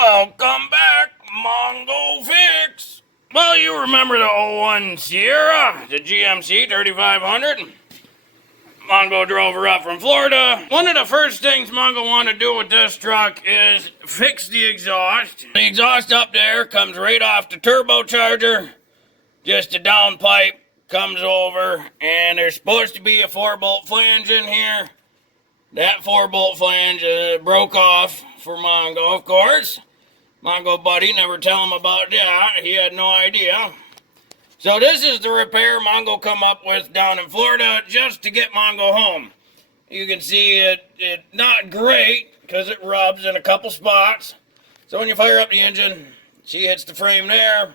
Welcome back, Mongo Fix. Well, you remember the '01 Sierra, the GMC 3500? Mongo drove her up from Florida. One of the first things Mongo wanted to do with this truck is fix the exhaust. The exhaust up there comes right off the turbocharger. Just a downpipe comes over, and there's supposed to be a 4-bolt flange in here. That 4-bolt flange broke off for Mongo, of course. Mongo buddy never tell him about that. He had no idea. So this is the repair Mongo come up with down in Florida just to get Mongo home. You can see it not great because it rubs in a couple spots. So when you fire up the engine, she hits the frame there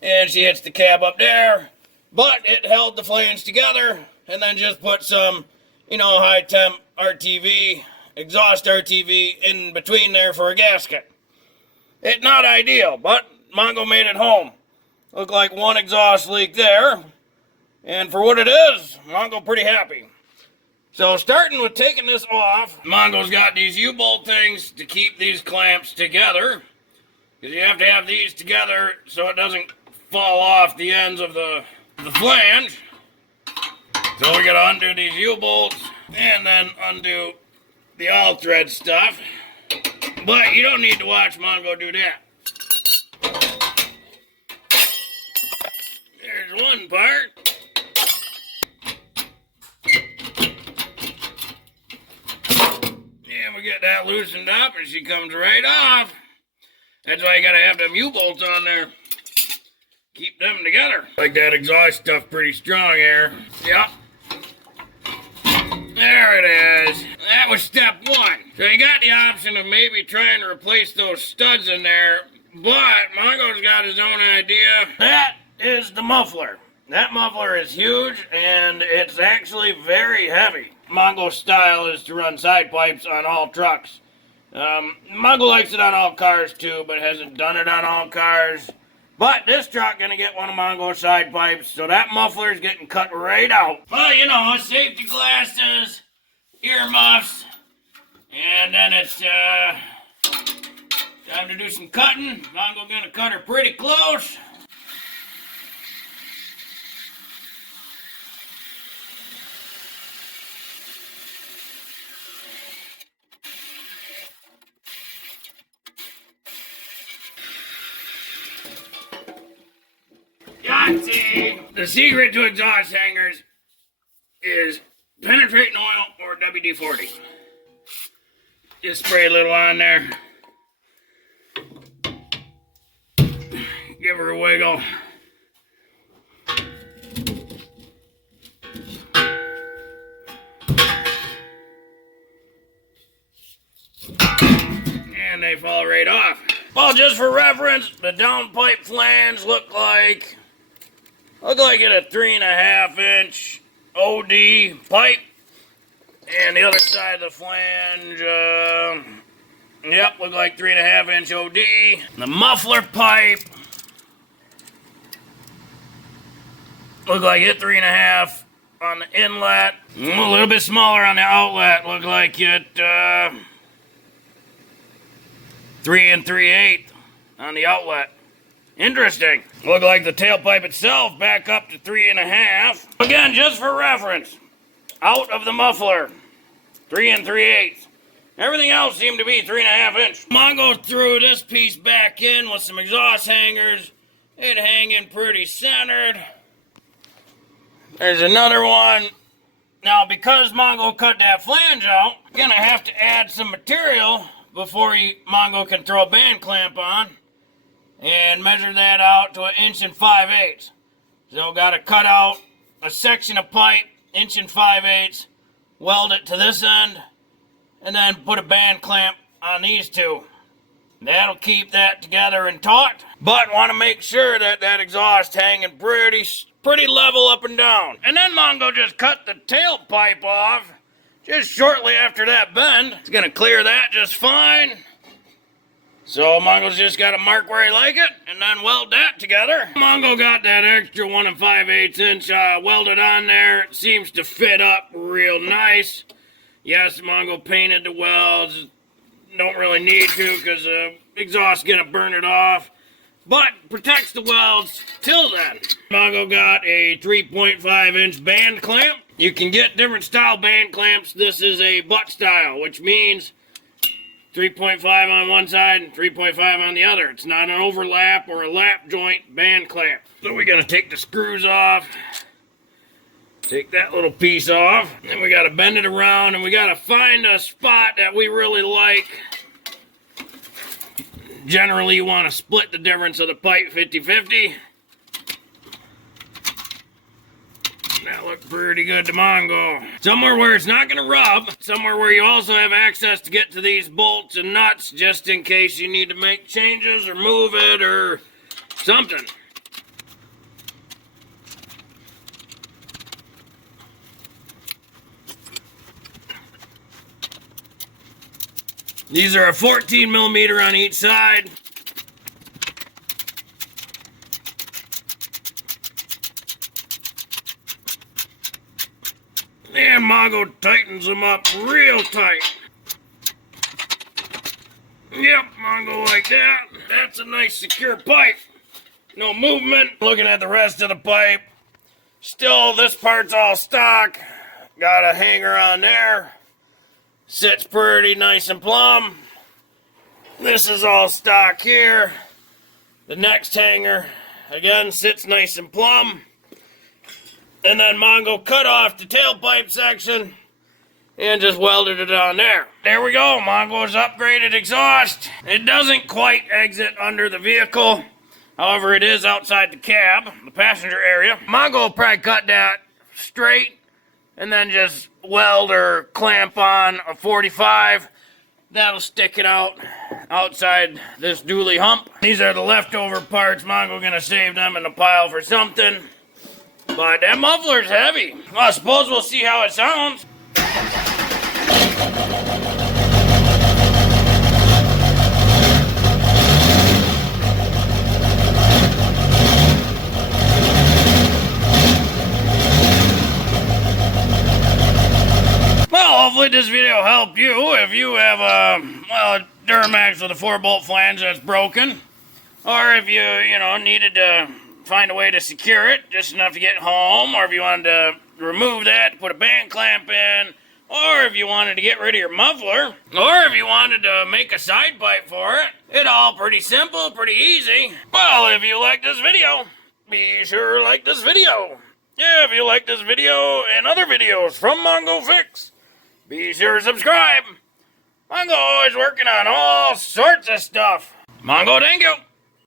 and she hits the cab up there. But it held the flange together and then just put some, high temp RTV, exhaust RTV in between there for a gasket. It's not ideal, but Mongo made it home. Looked like one exhaust leak there. And for what it is, Mongo pretty happy. So starting with taking this off, Mongo's got these U-bolt things to keep these clamps together. Because you have to have these together so it doesn't fall off the ends of the flange. So we gotta undo these U-bolts and then undo the all-thread stuff. But you don't need to watch Mongo do that. There's one part. And we get that loosened up and she comes right off. That's why you gotta have them U-bolts on there. Keep them together. Like that exhaust stuff pretty strong here. Yep. There it is. That was step one. So you got the option of maybe trying to replace those studs in there, but Mongo's got his own idea. That is the muffler. That muffler is huge and it's actually very heavy. Mongo's style is to run side pipes on all trucks. Mongo likes it on all cars too, but hasn't done it on all cars. But this truck gonna get one of Mongo's side pipes, so that muffler is getting cut right out. Well, safety glasses, earmuffs, and then it's time to do some cutting. Mongo gonna cut her pretty close. The secret to exhaust hangers is penetrating oil or WD-40. Just spray a little on there. Give her a wiggle. And they fall right off. Well, just for reference, the downpipe flange looked like it a 3.5 inch OD pipe, and the other side of the flange, looked like 3.5 inch OD. The muffler pipe looked like it 3.5 on the inlet, a little bit smaller on the outlet. Looked like it 3 3/8 on the outlet. Interesting. Look like the tailpipe itself back up to 3.5. Again, just for reference, out of the muffler, 3 3/8. Everything else seemed to be 3.5 inch. Mongo threw this piece back in with some exhaust hangers. It hanging pretty centered. There's another one. Now, because Mongo cut that flange out, you're gonna have to add some material before Mongo can throw a band clamp on. And measure that out to 1 5/8 inches. So got to cut out a section of pipe, 1 5/8 inches, weld it to this end, and then put a band clamp on these two. That'll keep that together and taut, but want to make sure that that exhaust hanging pretty level up and down. And then Mongo just cut the tailpipe off just shortly after that bend. It's going to clear that just fine. So Mongo's just got to mark where he like it, and then weld that together. Mongo got that extra 1 5/8 inch welded on there. It seems to fit up real nice. Yes, Mongo painted the welds. Don't really need to because exhaust's gonna burn it off, but protects the welds till then. Mongo got a 3.5-inch band clamp. You can get different style band clamps. This is a butt style, which means 3.5 on one side and 3.5 on the other. It's not an overlap or a lap joint band clamp. So we're gonna take the screws off. Take that little piece off. Then we gotta bend it around and we gotta find a spot that we really like. Generally, you want to split the difference of the pipe 50-50. That looks pretty good to Mongo. Somewhere where it's not going to rub. Somewhere where you also have access to get to these bolts and nuts just in case you need to make changes or move it or something. These are a 14 millimeter on each side. And Mongo tightens them up real tight. Yep, Mongo like that. That's a nice secure pipe. No movement. Looking at the rest of the pipe. Still, this part's all stock. Got a hanger on there. Sits pretty nice and plumb. This is all stock here. The next hanger, again, sits nice and plumb. And then Mongo cut off the tailpipe section and just welded it on there. There we go, Mongo's upgraded exhaust. It doesn't quite exit under the vehicle. However, it is outside the cab, the passenger area. Mongo will probably cut that straight and then just weld or clamp on a 45. That'll stick it out outside this dually hump. These are the leftover parts. Mongo gonna save them in the pile for something. But that muffler's heavy. Well, I suppose we'll see how it sounds. Well, hopefully this video helped you. If you have a Duramax with a 4-bolt flange that's broken, or if you needed to find a way to secure it just enough to get home, or if you wanted to remove that, put a band clamp in, or if you wanted to get rid of your muffler, or if you wanted to make a side pipe for it, it's all pretty simple, pretty easy. Well, if you like this video, be sure to like this video. Yeah, if you like this video and other videos from Mongo Fix, be sure to subscribe. Mongo is working on all sorts of stuff. Mongo, thank you.